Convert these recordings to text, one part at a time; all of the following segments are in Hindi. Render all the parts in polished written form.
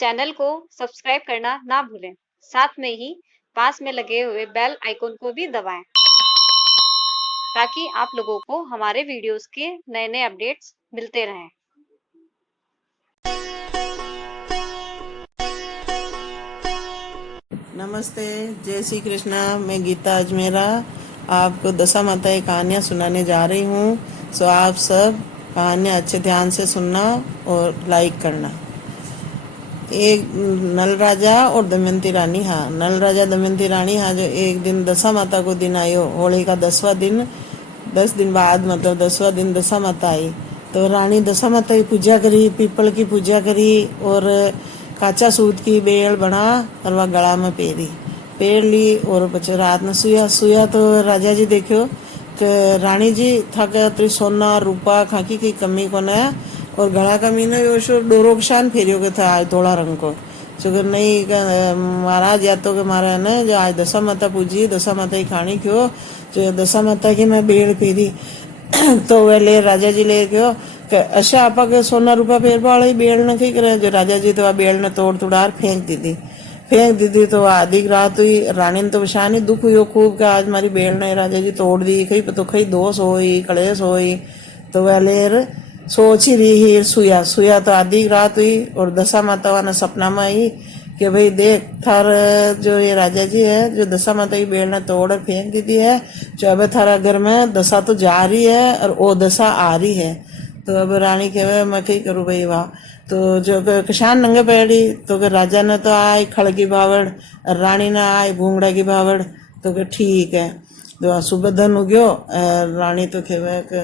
चैनल को सब्सक्राइब करना ना भूलें। साथ में ही पास में लगे हुए बेल आइकन को भी दबाएं ताकि आप लोगों को हमारे वीडियोस के नए-नए अपडेट्स मिलते रहें। नमस्ते, जय श्री कृष्णा। मैं गीता अजमेरा आपको दशा माता की कहानियाँ सुनाने जा रही हूँ। सो आप सब कहानियाँ अच्छे ध्यान से सुनना और लाइक करना। एक नल राजा और दमयंती रानी। हाँ, नल राजा दमयंती रानी। हाँ, जो एक दिन दशा माता को दिन आयो, होली का 10वां दिन, 10 दिन बाद, मतलब 10वां दिन दशा माता आई। तो रानी दशा माता की पूजा करी, पीपल की पूजा करी और काचा सूत की बेल बना और वह गला में पेरी पेड़ ली और बच्चे रात में सुया तो राजा जी देखो कि रानी जी थक तो सोना रूपा खाकी की कमी को न और गला का मीना डोरो के शान फेरियो के था आज धोला रंग को चुकर नहीं महाराज या तो के मारा है ना जो आज दशा माता पूजी दशा माता की खानी क्यों जो दशा माता की मैं बेड़ फेरी तो वे ले राजा जी ले गयो अच्छा आपा के सोना रूपा फेर वाली बेड़ ने कही करे जो राजा जी तो बेड़ ने तोड़ तुड़ार फेंक दी थी। तो आधी रात हुई। रानी ने तो विशानी दुख हुई खूब कि आज मारी बेड़ ने राजा जी तोड़ दी। कहीं तो कहीं दोष होई कलेश होई। तो वह लेर सोच ही रही ही सुया तो आधी रात हुई और दशा माता वाला सपना में आई कि भाई देख थार जो ये राजा जी है जो दशा माता की बेड़ ने तोड़ फेंक दी है जो अब थारा घर में दशा तो जा रही है और वो दशा आ रही है। तो अब रानी कहे मैं कही करूँ भाई वाह। तो जो किसान नंगे पैड़ी तो राजा ने तो आई खड़ की भावड़ और रानी ने आई भूंगड़ा की भावड़ तो ठीक है। तो सुबह धन उग्यो रानी तो खेवे के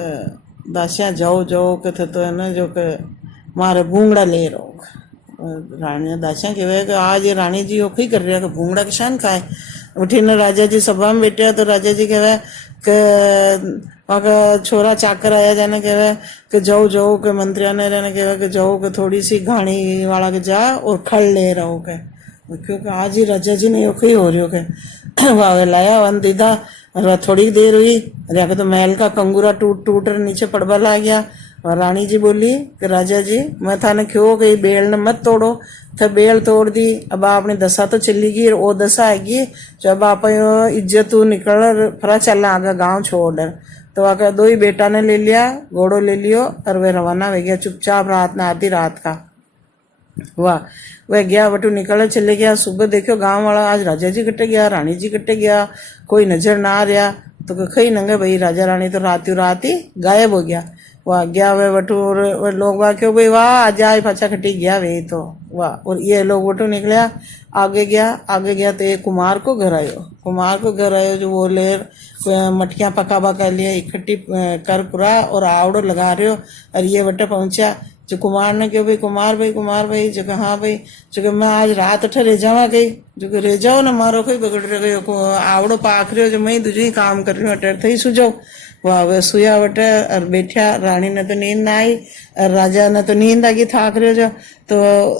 दासिया जाओ जाओ के थे तो है ना जो के मारे भूंगड़ा ले रहो। रानी दासिया कहवे कि आज ये रानी जी वो कही कर रहा कि भूंगड़ा किसान खाए। उठी ने राजा जी सभा में बैठे तो राजा जी कहवे के वहाँ का छोरा चाकर आया जाने कहवे कि जाओ जाओ के मंत्रिया ने रहने कहवे कि जाओ के थोड़ी सी घाणी वाला के जा और खड़ ले रहो के क्योंकि आज ही राजा जी ने योखी हो रही हो के वावे लाया वन दीदा और थोड़ी देर हुई अरे तो महल का कंगूरा टूट टूट नीचे पड़वा ला गया। और रानी जी बोली कि राजा जी मैं थाने क्यों गई बेल ने मत तोड़ो तो बेल तोड़ दी। अब आपने दशा तो चली गई वो दशा आएगी जो अब आप इज्जत निकल फरा चलना आगे गांव छोड़। तो आकर दो ही बेटा ने ले लिया घोड़ो ले लियो और वे रवाना हो गया चुपचाप रात ना आधी रात का। वाह वह गया बटू निकल चले गया। सुबह देखो गांव वाला आज राजा जी कटे गया रानी जी कटे गया कोई नजर ना आ रहा। तो कही नंगे भाई राजा रानी तो रात ही गायब हो गया। वाह गया वे बटू लोग वाह क्यों भाई वाह आज आए फचा खटी गया वे तो वाह। और ये लोग बटू निकलिया आगे गया तो एक कुमार को घर आयो जो वो ले मटकियां पका लिए इकट्ठी कर पुरा और आवड़ो लगा रहे हो। और ये बटे पहुंचा जो कुमार ने क्यों भाई कुमार भाई जो हाँ भाई जो मैं आज रात अठे रह जावा गई जो रह जाओ ना मारो कोई बगड़ रहे आवड़ो पाख रहे हो जो मैं दूजे ही काम कर रही हूँ अटे थी सुझो। वाह वे सुया बटे और बैठा। रानी ने तो नींद ना आई और राजा ने तो नींद आ गई थाक रहे जो। तो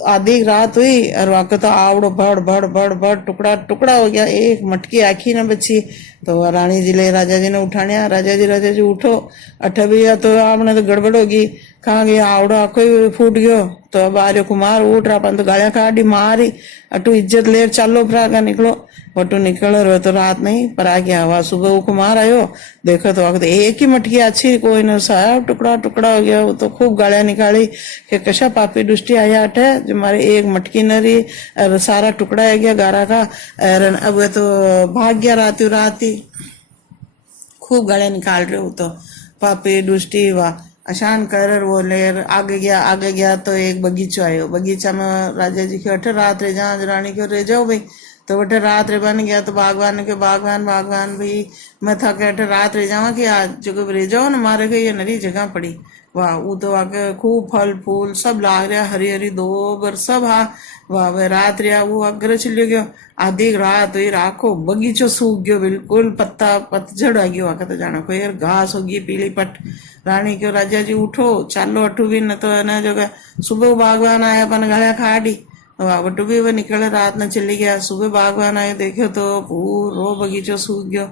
आधी रात हुई और वहां तो आवड़ो बड़ टुकड़ा टुकड़ा हो गया एक मटकी आखी न बची। तो रानी जी ले राजा जी ने उठाया राजा जी उठो अठे भैया तो आपने तो गड़बड़ होगी कहाँ गया आवड़ो आखो ही फूट गयो। तो अब आर्य कुमार उठ रहा तो गालियां काटी मारी अटू इज्जत लेर चालो फरा का निकलो वटू निकल रहे तो रात नहीं पर आ गया हुआ। सुबह वो कुमार आयो देखो तो वक्त एक ही मटकी अच्छी कोई न साया टुकड़ा टुकड़ा हो गया। वो तो खूब गालियां निकाली कि कशा पापी दुष्टि आया अठे जो मारे एक मटकी न रही और सारा टुकड़ा आ गया गारा का। और अब तो भाग गया रात ही खूब गालियां निकाल रहे हो तो पापी दुष्टि वाह अशान कर वो लेर आगे गया तो एक बगीचा आयो। बगीचा में राजा जी के अठे रात रह जा रानी क्यों रह जाओ भाई। तो बटे रात रे बन गया तो बागवान के बागवान भाई मैं था के अठे रात रह जावा कि आज जो रह जाओ ना मारे गई ये नरी जगह पड़ी। वाह वो तो आके खूब फल फूल सब लाग रहा हरी हरी दोबर सब हा। वाह वह रात रहा वो अग्र चलियो गयो। आधी रात हुई राखो बगीचो सूख गयो बिल्कुल पत्ता पतझड़ आ गयो आके तो जानो कोई घास होगी पीली पट। रानी क्यों राजा जी उठो चालो अठू भी न तो है ना जो सुबह बागवान आया अपन गला खाड़ी वटू भी वो निकले रात न चली गया। सुबह बागवान आए देखे तो पूरो बगीचो सूख गयो।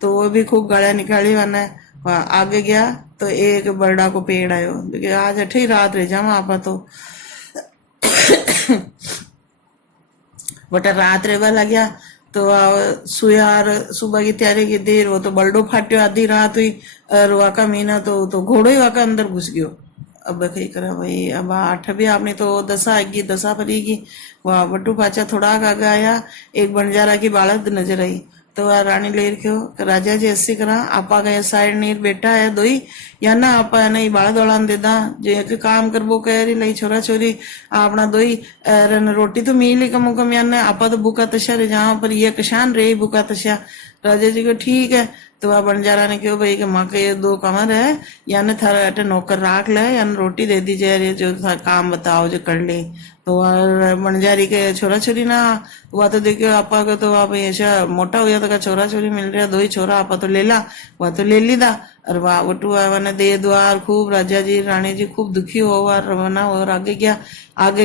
तो वो भी खूब गला निकाली वने आगे गया तो एक बरड़ा को पेड़ आयो आज अठे रात रह जावा आपा तो बट रात रेवा लग्या तो सुया सुबह की तैयारी की देर वो तो बल्डो फाट्यो आधी रात हुई और वाका मीना तो घोड़ो ही वाका अंदर घुस गयो। अब कही करा भाई अब आठ भी आपने तो दशा आएगी दशा भरेगी। वह बट्टू पाचा थोड़ा आगे आया एक बंजारा की बालद नजर आई तो वह रानी लेर क्यों राजा जी ऐसी करा आपा गए साइड नीर बेटा है दोई या ना आपा है नहीं बालद दौड़ान दे दा जो एक काम कर वो कह रही लई छोरा छोरी अपना दोई रोटी तो मिली कम कम या ना आपा तो भूखा तशा रे जहाँ पर ये कशान रे भूखा तशा। राजा जी को ठीक है तो वह बंजारा ने क्यों भाई कि माँ के ये 2 कमर है या न थारा अटे नौकर राख ले या न रोटी दे दीजिए अरे जो था काम बताओ जो कर ले। तो वह बंजारी के छोरा छोरी ना वह तो देखियो आपा को तो वह ऐसा मोटा हुआ तो का छोरा छोरी मिल रहा 2 ही छोरा आपा तो ले ला वह तो ले ली दा और वह वटू ने दे द्वार खूब राजा जी रानी जी खूब दुखी हो रवाना और आगे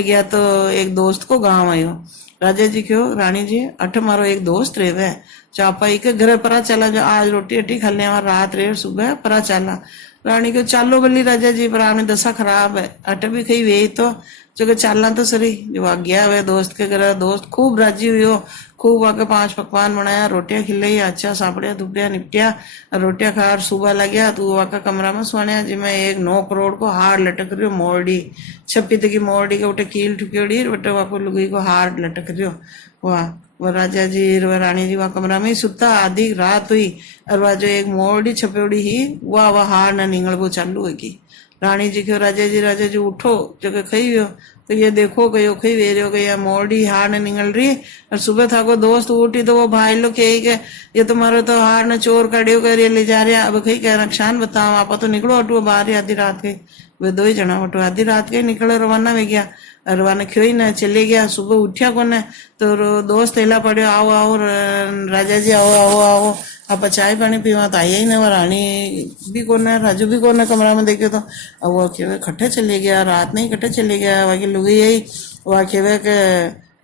गया तो एक दोस्त को गाँव आयो। राजा जी क्यों रानी जी अठ मारो एक दोस्त रेवे चापा एक घर परा चला जो आज रोटी अटी खा ले रात रे सुबह परा चला। रानी को चालो बल्ली राजा जी पर आपने दशा खराब है अट भी कही वे तो जो के चालना तो सरी जो आ गया वे दोस्त के घर दोस्त खूब राजी हुई हो खूब आके 5 पकवान बनाया रोटियां खिलाई अच्छा सापड़िया दुपड़िया निपटिया रोटियां खा सुबह लग्या तू आका कमरा में सोने जिसमें एक 9 करोड़ को हार लटक रही मोरडी छप्पी तकी मोरडी के उठे कील ठुकेड़ी बटे वाको लुगई को हार लटक रही वाह वह राजा जी वह रानी जी वह कमरा में ही सुता आधी रात हुई और वह जो एक मोरडी छपेड़ी ही वह हार न निगल वो चालू होगी। रानी जी क्यों राजा जी उठो जो के खई हो तो ये देखो गयो खई वे हो गया मोरडी हार न निकल रही और सुबह था को दोस्त उठी तो वो भाई लोग कही के ये तुम्हारा तो हार न चोर कड़ियो कर ले जा रहा अब कही कह नुकसान बताओ आप तो निकलो अटो बाहर आधी रात के वे 2 ही जना अटो आधी रात के निकले रवाना में गया रवाना क्यों ही ना चले गया सुबह उठा को न तो दोस्त हेला पड़े आओ आओ राजा जी आओ आओ आओ आप चाय पानी पीवा तो आया ही ना रानी भी कौन है राजू भी कौन है कमरा में देखे तो अब वो अकेले कट्ठे चले गया रात नहीं कट्ठे चले गया बाकी लोग यही वो अकेले के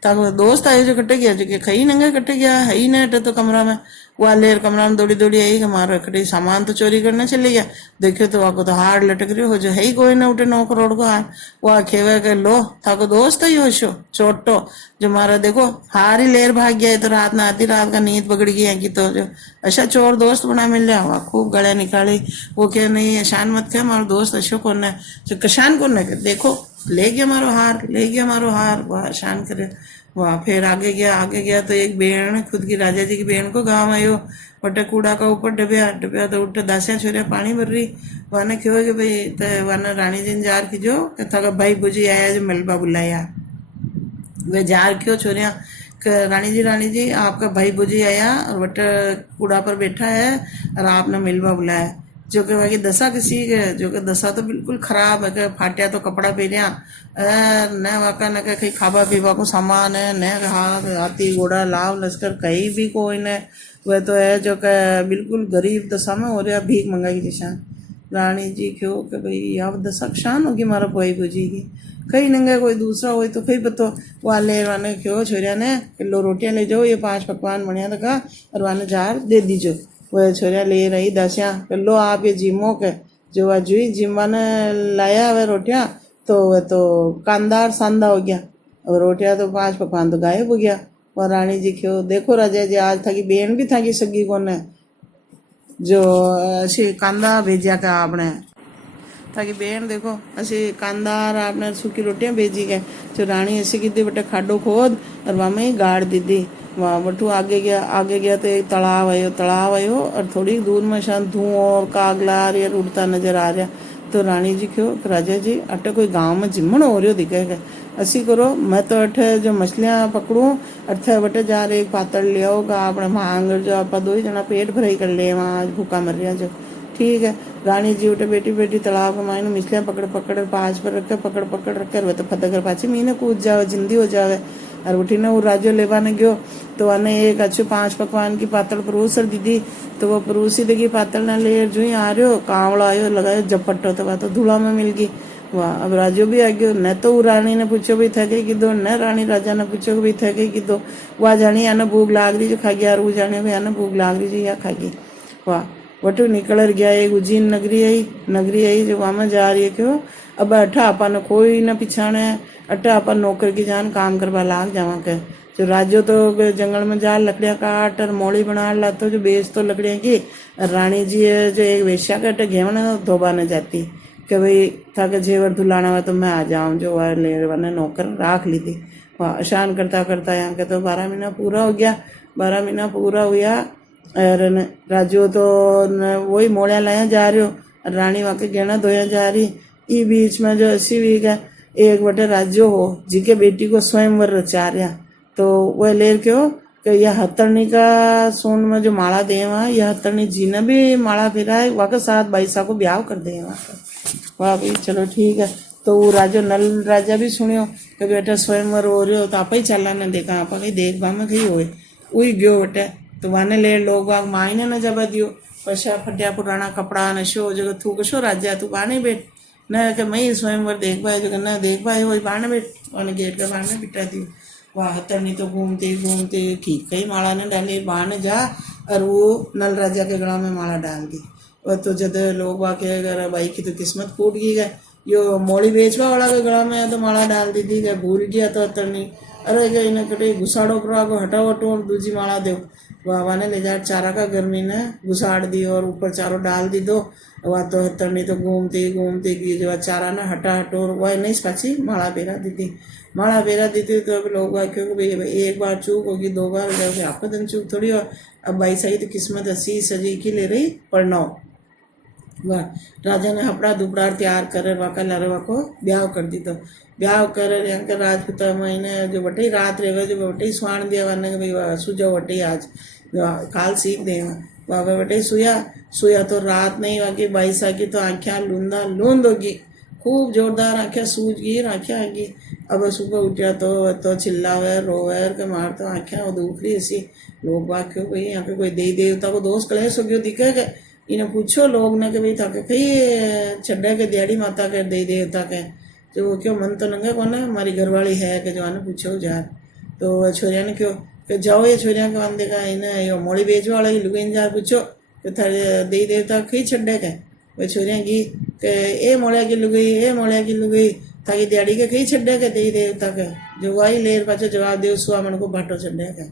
तब दोस्त आए जो कट्टे गया जो कि खई नंगे कट्टे गया है ही ना तो कमरा में वह लेर कमरा में दौड़ी दौड़ी आई हमारा कटे सामान तो चोरी करने चले गया देखियो तो आपको तो हार लटक रही हो जो है ही कोई ना उठे 9 करोड़ को हार वह खेवे के लो था को दोस्त ही हो शो छोटो जो मारा देखो हार ही लेर भाग गया तो रात ना आधी रात का नींद पकड़ गया कि तो जो अच्छा चोर दोस्त बना मिल जाए वह खूब गले निकाली वो क्या नहीं ऐशान मत क्या हमारा दोस्त अशो कौन है जो कशान कौन है देखो ले गया मारो हार वह शान करे वह फिर आगे गया तो एक बेण खुद की राजा जी की बेण को गाँव आयो बटे कूड़ा का ऊपर डबिया तो उठे 10 छोरिया पानी भर रही वह क्यों कि भाई तो वह रानी जी जार की जो था भाई बुझी आया जो मलबा बुलाया वे जार क्यों छोरिया रानी जी आपका भाई बुझी आया और बटे कूड़ा पर बैठा है और आपने मिलवा बुलाया जो कि वही दशा किसी के जो कि दशा तो बिल्कुल खराब है कि फाटिया तो कपड़ा पहनिया न वाका न कहीं खाबा पीबा को सामान है न हाथी घोड़ा लाव लश्कर कहीं भी कोई न वह तो है जो कि बिल्कुल गरीब दशा में हो रहा भीख मंगाई निशान। रानी जी क्यों कि भाई अब दशा शान होगी हमारा भाई बुझेगी कहीं नंगे कोई दूसरा हो तो कहीं बतो वाले वाने क्यों छोरिया ने किलो रोटियां ले जाओ ये 5 पकवान बढ़िया लगा और वाने जार दे दीजो वह छोरिया ले रही 10 किलो आप ये जिमो के जो वह जुई जिम्मा ने लाया वह रोटियां तो वह तो कांदार सांदा हो गया और रोटियां तो 5 पकवान तो गायब हो गया। और रानी जी क्यों देखो राजा जी आज था कि बेन भी था कि सगी कौन है जो ऐसी कांदा भेजा का आपने ताकि बेन देखो ऐसी कांदार आपने सूखी रोटियां भेजी गए जो रानी ऐसी की थी बेटा खाडो खोद और वहाँ में ही गाड़ दी थी वहाँ बटू आगे गया तो एक तालाब आयो और थोड़ी दूर में शायद धुआं और कागला उड़ता नजर आ रहा तो रानी जी क्यों राजा जी अटे कोई गांव में जिम्मन हो रही दिखेगा असी करो मैं तो अठे जो मछलियां पकड़ू अठे बटे जा रहे एक पातल ले आओगा अपने मांग जो आप 2 ही जना पेट भराई कर ले वहाँ आज भूखा मर रहा जो ठीक है। रानी जी उठे बेटी तालाब के मायने मछलियां पकड़ 5 पर रखे पकड़ रखे वह तो फतकर पाची मीने कूद जावे जिंदी हो जावे और उठी ने वो राजो लेवा ने गयो तो अने एक अच्छे 5 पकवान की पातल परोसर दीदी तो वो परोसी देगी पातल ना ले जो ही आ रहे हो कांवड़ा आयो लगायो झपट्टो तो वह तो धूला में मिल गई वाह। अब राजो भी आ गयो न तो रानी ने पूछो भाई थे गई किदो न रानी राजा ने पूछो भाई थे गई किदो वह जानी आने भूख लाग रही जो खा गया और वो जाने भाई आने भूख लाग रही जो या खा गई वाह। वटू निकल गया एक उज्जैन नगरी आई जो वहाँ में जा रही है क्यों अब अठा अपन कोई न पिछाणे, अठा अपन नौकर की जान काम करवा लाग जावा के। जो राजो तो जंगल में जा लकड़ियां काट और मोड़ी बना ला, तो जो बेच तो लकड़ियां की, रानी जी जो एक वेश्या के अटे घेवन धोबा न जाती कि भाई थाके जेवर धुलाना हुआ तो मैं आ जाऊं, जो वह ले वन नौकर राख ली थी। वह आसान करता करता यहाँ के तो 12 महीना पूरा हो गया। 12 महीना पूरा हुआ और राजू तो वही मोड़िया लाया जा रही हो, रानी वहाँ के गहना धोया जा रही। ई बीच में जो 80 वीक है, एक बटे राज्यो हो जी के बेटी को स्वयंवर रचा रहा, तो वह ले क्यों कि यह हथरनी का सोन में जो माला दे वहाँ, यह हथरनी जी ने भी माला फिराए वहाँ के साथ बाईसा को ब्याह कर दे वहाँ का। वाह भाई चलो ठीक है। तो वो राजा नल राजा भी सुनियो कि बेटा स्वयंवर हो रही हो, तो आप ही चला ने देखा आप कहीं देख भा में कहीं होए वही गयो बेटा। तो वाने ले लोग बाग मायने न जबा दियो, पशा फटिया पुराना कपड़ा नशो जगह थू कशो राजा तू बाने बैठ न कि मैं स्वयंवर देख पाए जो न देख पाए वही बाने बैठ, वाने गेट के बाने बिठा दियो। वाह हथरनी तो घूमते घूमते खींच कई माला ने डाली बाने जा, और वो नल राजा के गला में माला डाल दी। और तो जब लोग वाके अगर भाई की तो किस्मत फूट गई है, यो मोड़ी बेचवा वाला के गला में तो माला डाल दी थी, भूल गया तो हथरनी अरे गई ने कटे घुसाड़ो करो को हटाओ हटो दूजी माला दो। बाबा ने ले जा चारा का गर्मी ने घुसाड़ दी और ऊपर चारों डाल दी दो। वह तो हथरनी तो घूमती घूमती गई, जो चारा ना हटा हटो वह नहीं पाची माला बेरा दी थी। माला बेरा दी थी तो अब लोग क्योंकि भाई एक बार चूक होगी, 2 बार हो जाए आपका दिन चूक थोड़ी हो। अब भाई सही तो किस्मत हसी सजी की ले रही पर नौ। वाह राजा ने हपड़ा दुपड़ा तैयार कर वाका लरवा को ब्याह कर दी। तो ब्याह कर यहाँ राजपूत महीने जो बटे रात रहे जो बटे स्वाण दिया वन भाई सुजो बटे आज काल सीख दे वह बटे सुया सुया तो रात नहीं वाकी 22 की तो आँखें लूंदा लूंद होगी, खूब जोरदार आँखें सूझ गई आँखें आएगी। अब सुबह उठा तो चिल्लावे रोवे के मार तो आँखें वो दुख रही ऐसी। लोग बात क्यों भाई यहाँ पे कोई देवी देवता को दोष कलेश हो गयो दिखेगा, इन्हें पूछो लोग ने कि भाई था कहीं छड्डे के दिहाड़ी माता के देवी देवता के जो क्यों मन तो नंगे कौन है हमारी घरवाली है कि जो आने पूछो जार। तो छोरिया ने क्यों कि जाओ ये छोरिया के वन देखा इन्हें यो मोड़ी बेचवा वाला लुगेन जार पूछो कि थारे देवी देवता कहीं छड्डे के। वह छोरिया की कि ए मोड़िया की लुगई ए मोड़िया की लुगई थाकी दिहाड़ी के कहीं छड्डे के देवी देवता के। जो वाई लेर पाछो जवाब दे सुआ मन को भाटो छड्डे के।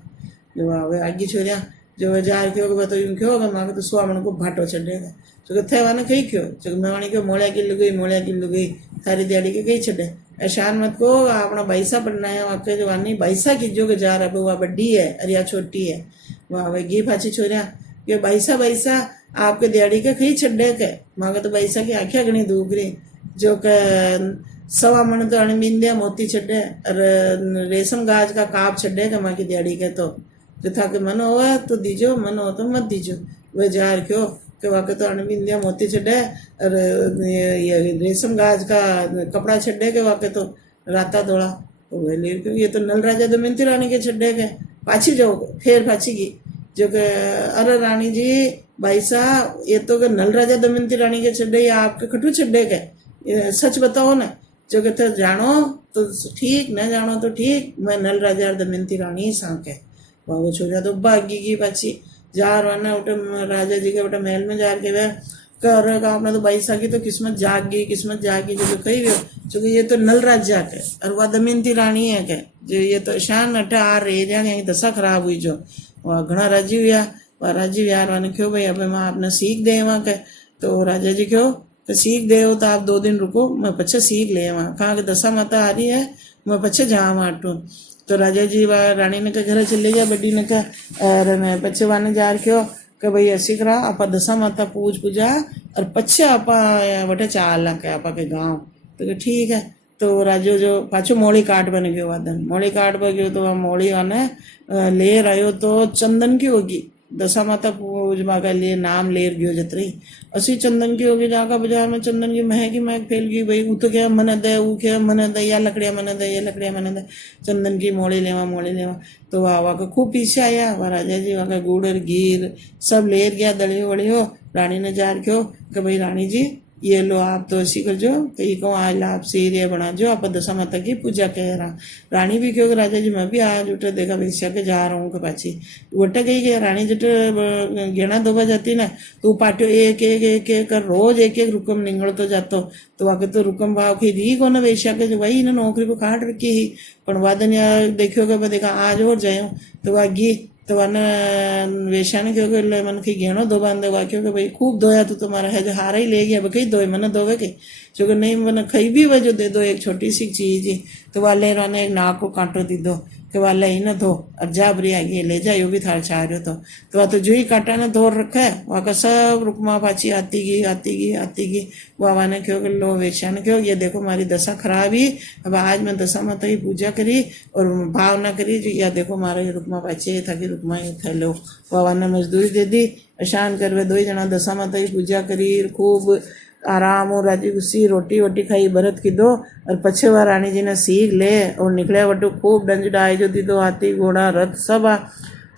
जो आगे छोरिया जो जार क्यों बता यूं क्यों होगा माँ तो सुआ मन को भाटो छड्डेगा जो कथे वाने कहीं क्यों जो मैं वाणी क्यों मोड़िया की लुगई थारी दिहाड़ी के कहीं छड्डे। ऐशान मत को अपना पैसा पढ़ना है वहाँ जो वानी पैसा की जो जा रहा है वह बड्डी है अरिया छोटी है। वह वही गी फाची छोरिया ये पैसा आपके दिहाड़ी के कहीं छड्डे के माँ तो पैसा की आँखें घनी दूख रही जो के 1.25 मन तो अणबिंदिया मोती छड्डे और रेशम गाज का काप छड्डे के माँ की दिहाड़ी के। तो जो था कि मन हो तो दीजो मन हो तो मत दीजो। वह जार क्यों कि वाके तो अणबिंदिया मोती छड्डे और ये रेशम गाज का कपड़ा छड्डे के वाके तो राता दौड़ा। तो वह ले क्यों ये तो नल राजा दमयंती रानी के छड्डे के पाछी जाओ फिर पाछी की जो कि अरे रानी जी भाई साहब ये तो नल राजा दमयंती रानी के छड्डे या आपके खटू छड्डे के सच बताओ ना जो कहते जानो तो ठीक न जानो तो ठीक मैं नल राजा दमयंती रानी ही सांक है। वो छोरिया तो भागी की पाछी जार वाना उठे राजा जी के बेटा महल में जार के वे कर का आपने तो 22 की तो किस्मत जाग गई जो कही गयो जो ये तो नल राजा के और वह दमयंती रानी है के जो ये तो शान अठे आ रही जाने दशा खराब हुई जो वह घना राजी हुआ वह राजी यार वाने क्यों भाई अब मैं आपने सीख दे वहाँ के। तो राजा जी क्यों तो सीख दे हो तो आप 2 दिन रुको मैं पछे सीख ले वहाँ कहाँ के दशा माता आ रही है मैं पछे जा वहाँ। तो राजा जी वह रानी ने के घर चले गया बड्डी ने का और मैं पछे वाने जार क्यों कि भाई ऐसी करा आप दशा माता पूजा और पछे आप वटे चाल के आप के गाँव। तो ठीक है। तो राजो जो पाछो मोड़ी काट बन गयो वादन मोड़ी काट बन गयो तो वह मोड़ी वाने ले आयो तो चंदन की होगी दशा माता पूजवा के लिए नाम लेर गयो जतरी असी चंदन की होगी जाका बाजार में चंदन की महक फैल गई भाई वो तो क्या मन दे वो क्या मन दे या लकड़िया मन दे ये लकड़िया मन दे चंदन की मोड़ी लेवा। तो वहाँ का खूब पीछे आया वह राजा जी वहाँ का गुड़ और घीर सब लेर गया दलियो वड़ियो। रानी ने जार क्यों कि भाई रानी जी ये लो आप तो ऐसी कर जो कहीं को आज आप सीरिया बना जो आप दशा माता की पूजा कह रहा। रानी भी क्यों राजा जी मैं भी आज उठे देखा वेश्या के जा रहा हूँ के पाची उठे गई के रानी जट गेना दोबा जाती ना तो पाटियो एक एक एक एक कर रोज एक एक रुकम निंगल तो जातो तो आके तो रुकम भाव की री को ना वेश्या के जो वही ना नौकरी को काट रखी ही पण वादन या देखियो के देखा आज और जायो तो वागी तो वन वेश्या ने क्यों कर मन की घेणो दो बांधे वा क्योंकि भाई खूब धोया तो तुम्हारा है जो हारा ही ले गया कहीं धोए मन धोवे के जो नहीं मन खई भी वजह दे दो एक छोटी सी चीज ही तो वाले ने एक नाक को कांटो दी दो कि वाले ही ना धो और जा बरी आगे ले जा यो भी थाल चाह रहे तो वह तो जो ही काटा ने धो रखा है वहाँ का सब रुकमा पाची आती गई वह ने क्यों कर लो वेश्या ने क्यों ये देखो हमारी दशा खराब ही अब आज मैं दशा माता की पूजा करी और भावना करी जो या देखो हमारा ये रुकमा पाची था कि रुकमा ही था लो वह ने मजदूरी दे दी अशान करवे दो ही जना दशा माता की पूजा करी खूब आराम और राजी खुशी रोटी वोटी खाई भरत की दो और पछे वार रानी जी ने सीख ले और निकले वटो खूब डंज डाय जो दी दो हाथी घोड़ा रथ सब आ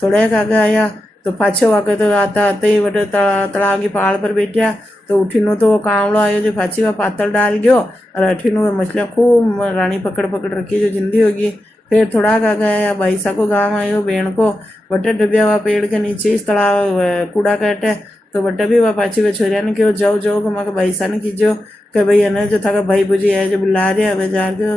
थोड़ा एक आगे आया तो पाछे वाके तो आता आते ही वटे तलाव की पहाड़ पर बैठा तो उठीनो तो वो कांवड़ो आयो जो पाछी वह पातल डाल गयो और अठीनो मछलियाँ खूब रानी पकड़ पकड़ रखी जो जिंदी होगी। फिर थोड़ा आगे आया भाईसा को गाँव आयो बेण को वटे डबिया हुआ पेड़ के नीचे इस तलाव कूड़ा कटे तो बट्टा भी वह पाछी वे छोरिया ने क्यों जाओ जाओ को माँ भाईसा ने कीजो कि भाई है जो था भाई बुझी है जो बुला रहे अब जाके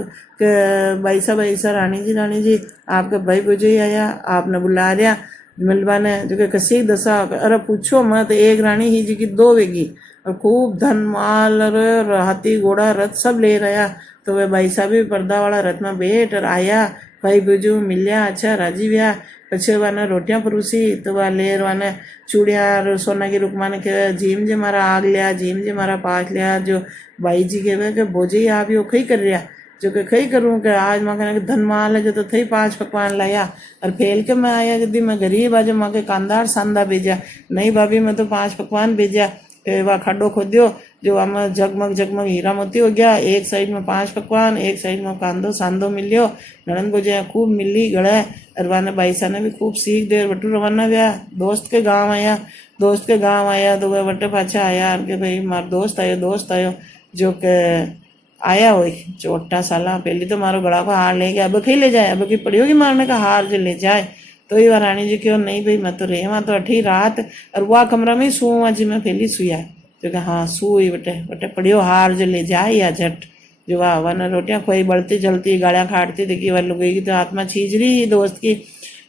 के भाईसा रानी जी आपका भाई बुझी ही आया आपने बुला रहा मिलवा ने जो कि कसी दशा अरे पूछो मत एक रानी ही जी की दो वेगी और खूब धन माल और हाथी घोड़ा रथ सब ले रहा तो वह भाईसा भी पर्दा वाला रथ में बैठ और आया भाई बुझू मिलिया अच्छा राजी व्या पछे वाने रोटियां परोसी तो वह लेर वाने चूड़िया और सोना की रुकमा ने कहे जीम जी मारा आग लिया जीम जी मारा पाक लिया जो भाई जी के बोझे ही आप यो खई कर रहा जो कि खई करूँ कि आज माँ कहना धन माल है जो तो थी 5 पकवान लाया और फेल के मैं आया यदि मैं गरीब आज माँ के कांदार सांदा भेजा नहीं भाभी मैं तो 5 पकवान भेजा वह खड्डो खोदियो जो आम जगमग हीरा मोती हो गया एक साइड में 5 पकवान एक साइड में कांदो सांदो मिलियो नड़न बोझे खूब मिली गड़ा और वाने भाईसा ने भी खूब सीख दे बटू रवाना गया दोस्त के गाँव आया तो वह बटे पाछा आया कि भाई मार दोस्त आयो जो के आया हो चोटा साला पहले तो मारो गला को हार ले गया अब कहीं ले जाए अब की पड़ी होगी मारने का हार जो ले जाए तो ये रानी जी क्यों नहीं भाई मैं तो रही वहाँ तो अठी रात और वह कमरा में ही सूँ जी मैं पहली सुया जो कि हाँ सुई बटे पड़ियो हार जो ले जाए या झट जो वाह वरना रोटियां खोई बढ़ती जलती गाड़ियाँ खाटती देखी वह लुगई की तो आत्मा छींच रही दोस्त की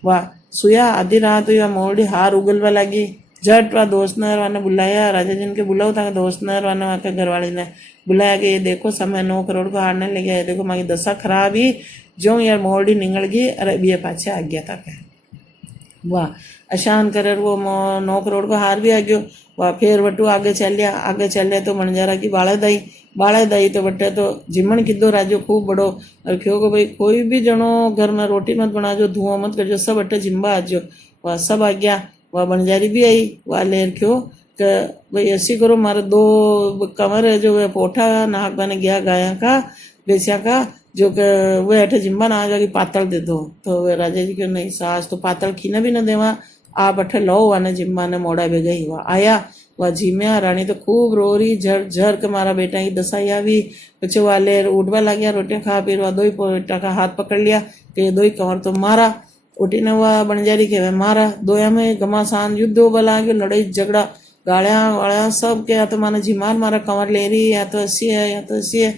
वाह सुया आधी रात हुई वह मोड़ी हार उगलवा लगी झट वह दोस्त ने वाने बुलाया राजा जी के बुलाओ था दोस्त ने वाने वहाँ के घरवाली ने बुलाया कि ये देखो समय 9 करोड़ को हारने ले गया देखो मारी दशा खराब ही जो यार मोड़ी निगल गई अरे ये पाछे आ गया था क्या वाह अशान कर वो 9 करोड़ को हार भी आ गयो वाह फिर वटू आगे चलिया तो मणजारा की बाड़ा दाई तो बटे तो जिमण किदो राजो खूब बड़ो और क्यों को भाई कोई भी जनो घर में रोटी मत बना जो धुआं मत कर जो सब अट्टे जिम्बा आजो वह सब आ गया वह बंजारी भी आई वह लेर क्यों कि भाई ऐसी करो मारे 2 कमर है जो वह पोठा नाक बने गया गाया का बेसिया का जो कि वह अठे जिम्बा ना आ जाएगी पातल दे दो तो वह राजा जी के नहीं सास तो पातल खीने भी न देवा आप अठे लो वाने जिम्बा ने मोड़ा बे गई वह आया वह झीम्या रानी तो खूब रो रही झर के मारा बेटा की दसाई आई पीछे वाले उठवा लग गया रोटियां खा फिर वह 2 पोटा का हाथ पकड़ लिया कि 2 कमर तो मारा उठी ने वह बंजारी के मारा दोया में घमासान युद्ध बला गयो लड़ाई झगड़ा गाड़िया सब के या तो माने झीमार मारा कमर ले रही या तो ऐसी है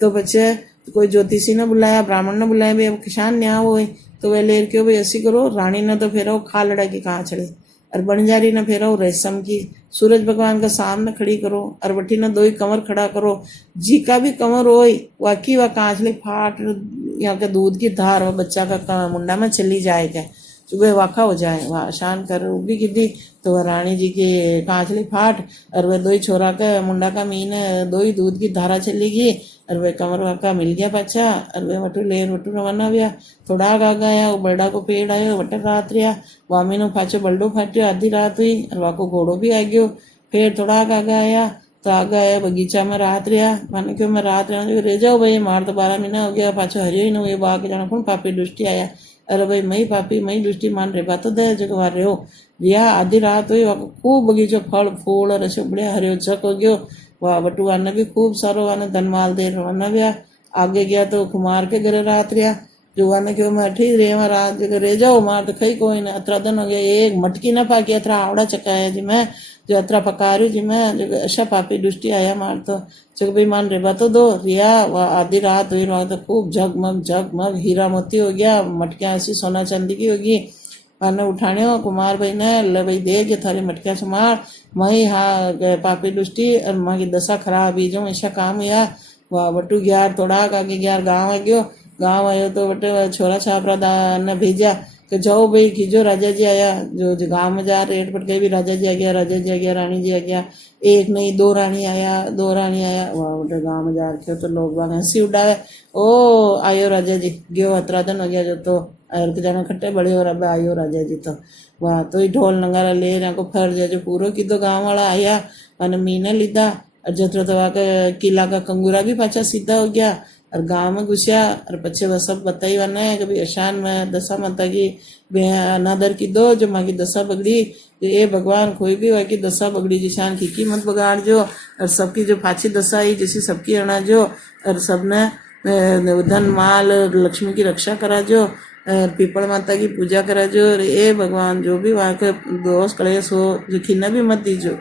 तो बच्चे कोई ज्योतिषी ने बुलाया ब्राह्मण ने बुलाया भाई अब किसान न्याय हो तो वह लेर क्यों भाई ऐसी करो रानी ने तो फेरो खा लड़ा की कहाँ चढ़े और बंजारी ने फेरो रेशम की सूरज भगवान का सामने खड़ी करो और बठी ने 2 कमर खड़ा करो जी का भी कमर हो वाकी वह कांचली फाट यहाँ के दूध की धार वह बच्चा का मुंडा में चली जाएगा सुबह वाखा हो जाए वह आशान कर उगी की तो वह रानी जी की कांचली फाट और वह 2 छोरा का मुंडा का मीन 2 दूध की धारा चली गई और वह कमर वाका मिल गया पाछा और वह वटू रवाना गया थोड़ा आ गया वो बड़ा को पेड़ आयो वटे रात रहा वामी नो पाछो बल्डो फाट्यो आधी रात हुई और वाको घोड़ो भी आ गयो फिर थोड़ा आ गया तो आ गया बगीचा में रात रहा माने क्यों मैं रात रहा रह जाओ भाई मार तो 12 महीना हो गया पाछो हरियो ही न हुए बाग जाना कौन पापी दुष्टि आया अरे भाई मई पापी मई दुष्टि मान रे बात तो दे जो वार रहो या आधी रात हुई खूब बगीचो फल फूल और बढ़िया हरियो चक हो गयो वाह बटू आने भी खूब सारो आने धनमाल दे रवाना गया। आगे गया तो कुमार के घरे रात रहा। जो आने क्यों मैं ठीक रहे वहां रात जगह रह जाओ मार तो खई कोई ना अतरा दिन हो गया एक मटकी ना पाकी अतरा आवड़ा चकाया जी मैं जो अतरा पका रही जी मैं जो ऐसा पापी दुष्टि आया मार तो जग भाई मान रेबा तो दो रिया वह आधी रात हुई रहा तो खूब जगमग हीरा मोती हो गया मटकियां ऐसी सोना चांदी की होगी। आने उठाने हो कुमार भाई ने ले भाई दे के थारी मटकिया संभाल मई हाँ पापी दुष्टि और माँ की दशा खराब ही जो ऐसा काम हुआ। वाह बटू ग्यार थोड़ा आगे ग्यार गाँव आ गयो। गाँव आयो तो बटे छोरा छापरा ने भेजा कि जाओ भाई खींचो राजा जी आया जो गाँव में जा रेट पट गई भी राजा जी आ गया राजा जी आ गया रानी जी आ गया एक नहीं दो रानी आया वाह बटे गाँव में जा रखे तो लोग बाग हंसी उड़ावे ओ आयो राजा जी गयो अतरा दिन हो गया जो तो और जाने खट्टे बड़े और अब आयो राजा जी तो वाह तो ही ढोल नगारा ले रहा को फर जो पूरो की तो गाँव वाला आया मैंने मीने लीधा और जतरो तो वाके किला का कंगूरा भी पाछा सीधा हो गया और गांव में घुसिया और पछे वह सब बताई वने कि भाई अशान में दशा माता की अनादर की दो जो माँ की दशा बगड़ी तो ये भगवान कोई भी वह की दशा बगड़ी जिशान की मत बगाड़ जो और सबकी जो पाछी दशा आई जैसी सबकी अना जो और सबने धन माल लक्ष्मी की रक्षा करा जो पीपल माता की पूजा करा जो और ये भगवान जो भी वहाँ के दोष कलेश हो जो खिन्ना भी मत दीजो।